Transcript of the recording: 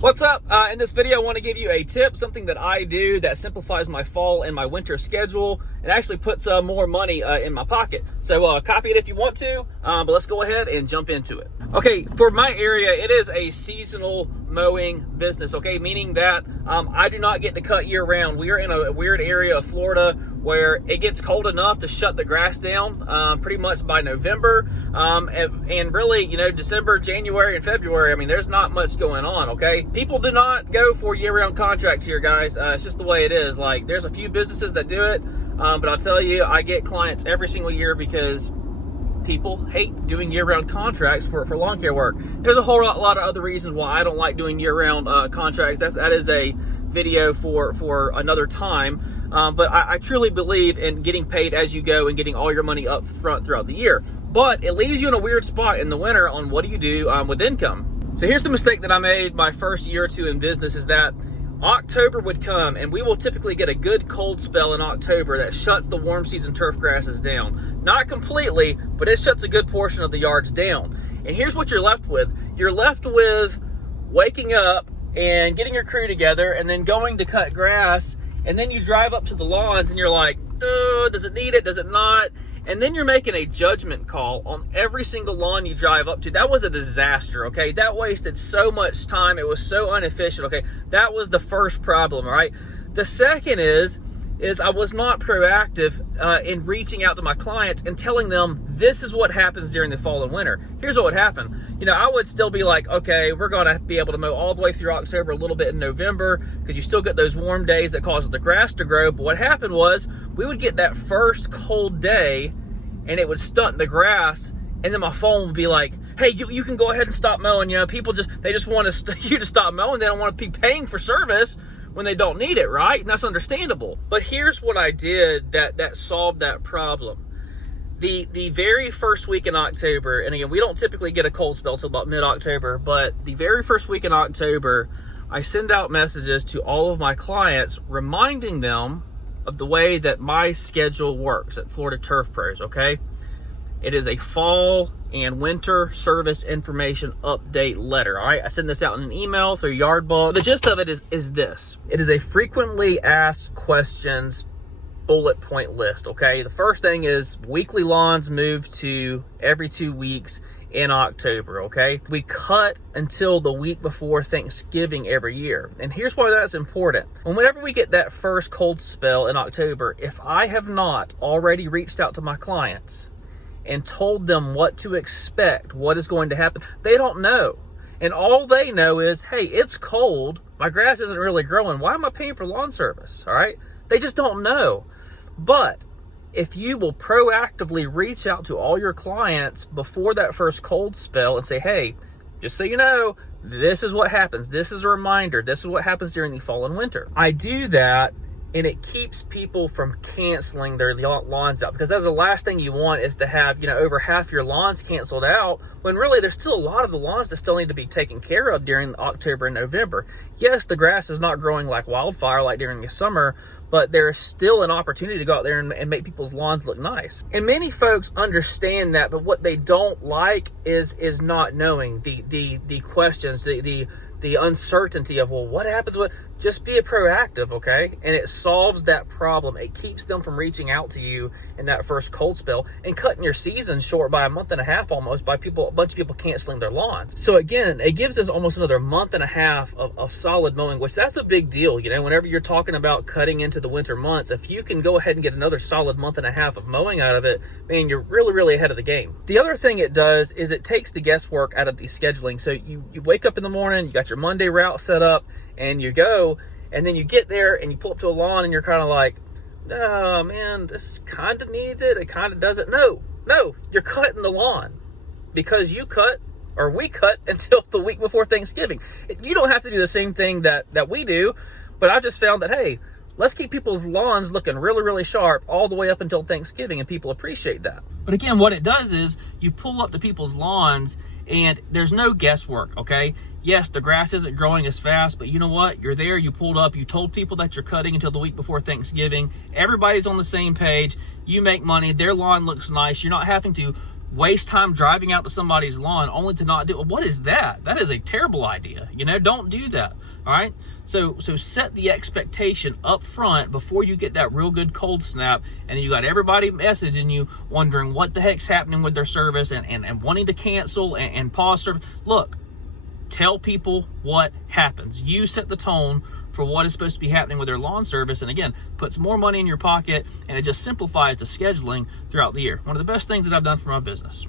What's up? In this video, I want to give you a tip, something that I do that simplifies my fall and my winter schedule and actually puts more money in my pocket. So copy it if you want to, but let's go ahead and jump into it. Okay, for my area, it is a seasonal mowing business, okay? Meaning that I do not get to cut year round. We are in a weird area of Florida where it gets cold enough to shut the grass down pretty much by November. And really, you know, December, January, and February, I mean, there's not much going on, okay? People do not go for year-round contracts here, guys. It's just the way it is. Like, there's a few businesses that do it, but I'll tell you, I get clients every single year because people hate doing year-round contracts for lawn care work. There's a whole lot of other reasons why I don't like doing year-round contracts. That is a video for another time. But I truly believe in getting paid as you go and getting all your money up front throughout the year. But it leaves you in a weird spot in the winter on what do you do with income. So here's the mistake that I made my first year or two in business, is that October would come and we will typically get a good cold spell in October that shuts the warm season turf grasses down. Not completely, but it shuts a good portion of the yards down. And here's what you're left with. You're left with waking up and getting your crew together and then going to cut grass, and then you drive up to the lawns and you're like, does it need it, does it not? And then you're making a judgment call on every single lawn you drive up to. That was a disaster, okay? That wasted so much time. It was so inefficient, okay? That was the first problem, all right? The second is I was not proactive in reaching out to my clients and telling them this is what happens during the fall and winter. Here's what would happen. You know, I would still be like, okay, we're going to be able to mow all the way through October, a little bit in November, because you still get those warm days that cause the grass to grow. But what happened was we would get that first cold day and it would stunt the grass. And then my phone would be like, hey, you can go ahead and stop mowing. You know, people they just want you to stop mowing. They don't want to be paying for service when they don't need it, right? And that's understandable. But here's what I did that solved that problem. The very first week in October, and again, we don't typically get a cold spell till about mid-October, but the very first week in October, I send out messages to all of my clients reminding them of the way that my schedule works at Florida Turf Pros, okay? It is a fall and winter service information update letter, all right? I send this out in an email through Yardbook. The gist of it is this. It is a frequently asked questions bullet point list, okay? The first thing is weekly lawns move to every 2 weeks in October, okay? We cut until the week before Thanksgiving every year. And here's why that's important. Whenever we get that first cold spell in October, if I have not already reached out to my clients and told them what to expect, what is going to happen, they don't know. And all they know is, hey, it's cold, my grass isn't really growing, why am I paying for lawn service, all right? They just don't know. But if you will proactively reach out to all your clients before that first cold spell and say, hey, just so you know, this is what happens. This is a reminder. This is what happens during the fall and winter. I do that, and it keeps people from canceling their lawns out, because that's the last thing you want, is to have, you know, over half your lawns canceled out, when really there's still a lot of the lawns that still need to be taken care of during October and November. Yes, the grass is not growing like wildfire like during the summer, but there's still an opportunity to go out there and make people's lawns look nice. And many folks understand that, but what they don't like is not knowing the questions, the uncertainty of, well, what happens with, just be proactive, okay? And it solves that problem. It keeps them from reaching out to you in that first cold spell and cutting your season short by a month and a half almost by a bunch of people canceling their lawns. So again, it gives us almost another month and a half of solid mowing, which that's a big deal. You know, whenever you're talking about cutting into the winter months, if you can go ahead and get another solid month and a half of mowing out of it, man, you're really, really ahead of the game. The other thing it does is it takes the guesswork out of the scheduling. So you wake up in the morning, you got your Monday route set up, and you go, and then you get there and you pull up to a lawn and you're kind of like, oh man, this kind of needs it, it kind of doesn't. No, you're cutting the lawn because you cut, or we cut, until the week before Thanksgiving. You don't have to do the same thing that we do, but I just found that, hey, let's keep people's lawns looking really, really sharp all the way up until Thanksgiving, and people appreciate that. But again, what it does is you pull up to people's lawns and there's no guesswork, okay? Yes, the grass isn't growing as fast, but you know what? You're there, you pulled up, you told people that you're cutting until the week before Thanksgiving. Everybody's on the same page. You make money, their lawn looks nice. You're not having to waste time driving out to somebody's lawn only to not do it. What is that? That is a terrible idea. Don't do that. All right. So set the expectation up front before you get that real good cold snap, and then you got everybody messaging you wondering what the heck's happening with their service and wanting to cancel and pause service. Look, tell people what happens. You set the tone for what is supposed to be happening with their lawn service, and again, puts more money in your pocket, and it just simplifies the scheduling throughout the year. One of the best things that I've done for my business.